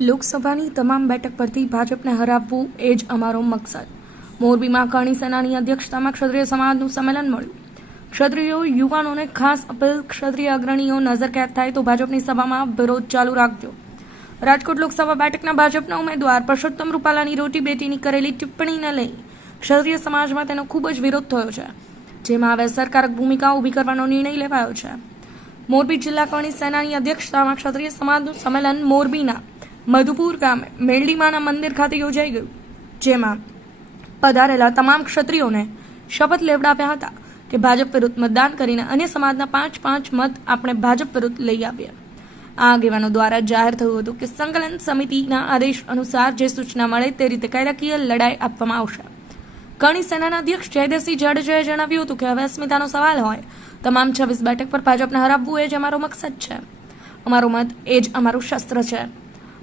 લોકસભાની તમામ બેઠક પરથી ભાજપને હરાવવું એ જ અમારો મકસદ. મોરબીમાં કરણી સેનાની અધ્યક્ષતામાં ક્ષત્રિય સમાજનું સંમેલન મળ્યું. ક્ષત્રિયો યુવાનોને ખાસ અપીલ, ક્ષત્રિય અગ્રણીઓ નજરકેદ થાય તો ભાજપની સભામાં વિરોધ ચાલુ રાખજો. રાજકોટ લોકસભા બેઠકના ભાજપના ઉમેદવાર પરસોત્તમ રૂપાલાની રોટી બેટીની કરેલી ટિપ્પણીને લઈ ક્ષત્રિય સમાજમાં તેનો ખૂબ જ વિરોધ થયો છે, જેમાં હવે અસરકારક ભૂમિકા ઊભી કરવાનો નિર્ણય લેવાયો છે. મોરબી જિલ્લા કરણી સેનાની અધ્યક્ષતામાં ક્ષત્રિય સમાજનું સંમેલન મોરબીના મધુપુર ગામે મેલડીમાના મંદિર ખાતે યોજાઈ ગયું, જેમાં પધારેલા તમામ ક્ષત્રિયોને શપથ લેવડાવ્યા હતા કે ભાજપ વિરુદ્ધ મતદાન કરીને અન્ય સમાજના 5-5 મત આપણે ભાજપ વિરુદ્ધ લઈ આવ્યા. આ આગેવાનો દ્વારા જાહેર થયું હતું કે સંકલન સમિતિના આદેશ અનુસાર જે સૂચના મળે તે રીતે કાયદાકીય લડાઈ આપવામાં આવશે. કરણી સેનાના અધ્યક્ષ જયદેવસિંહ જાડેજાએ જણાવ્યું હતું કે હવે અસ્મિતાનો સવાલ હોય, તમામ 26 બેઠક પર ભાજપને હરાવવું એ જ અમારો મકસદ છે. અમારો મત એ જ અમારું શસ્ત્ર છે.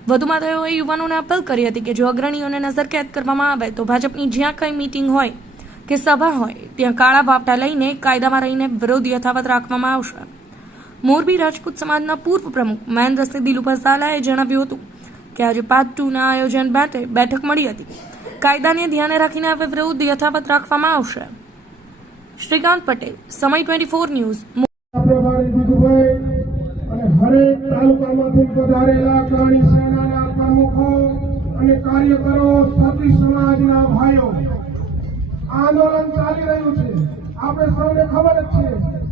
વધુમાં તેઓએ યુવાનોને અપીલ કરી હતી કે જો અગ્રણીઓને નજરકેદ કરવામાં આવે તો ભાજપની જ્યાં કંઈ મીટિંગ હોય કે સભા હોય ત્યાં કાળા વાવટા લઈને કાયદામાં રહીને વિરોધ યથાવત રાખવામાં આવશે. મોરબી રાજપૂત સમાજના પૂર્વ પ્રમુખ મહેન્દ્રસિંહ દિલુભા ઝાલાએ જણાવ્યું હતું કે આજે પાર્ટ 2ના આયોજન માટે બેઠક મળી હતી. કાયદાને ધ્યાને રાખીને હવે વિરોધ યથાવત રાખવામાં આવશે. શ્રીકાંત પટેલ, સમય 24 ન્યૂઝ. હરેક તાલુકામાંથી પધારેલા કરણી સેનાના પ્રમુખો અને કાર્યકરો, ક્ષત્રિય સમાજના ભાઈઓ, આંદોલન ચાલી રહ્યું છે. આપણે સૌને ખબર જ છે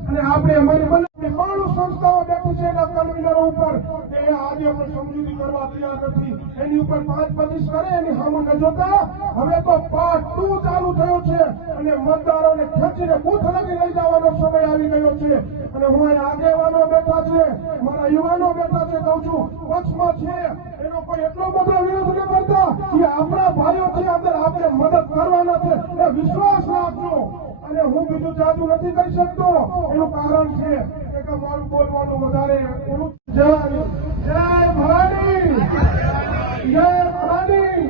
અને આપણે અમારી બાણું સંસ્થાઓ બેઠી છે એના કન્વીનરો ઉપર એ આજે પણ સમજૂતી કરવા તૈયાર નથી. એની ઉપર 5-25 કરે એની સામે ન જોતા હવે તો પાર્ટ 2 ચાલુ થયો છે અને મતદારોને ખેંચીને બૂથ લગી લઈ જવાનો સમય આવી ગયો છે. અને હું અહીં આગેવાનો બેઠા છે, મારા યુવાનો બેઠા છે, કહું છું પક્ષમાં છે એનો કોઈ એટલો બધો વિરોધ ન કરતા કે આપણા ભાઈઓ છે, અંદર આપણે મદદ કરવાના છે એ વિશ્વાસ રાખજો. અને હું બીજું જાજુ નથી કહી શકતો, એનું કારણ છે કે મારું બોલવાનું વધારે જય ભવાની, જય ભવાની.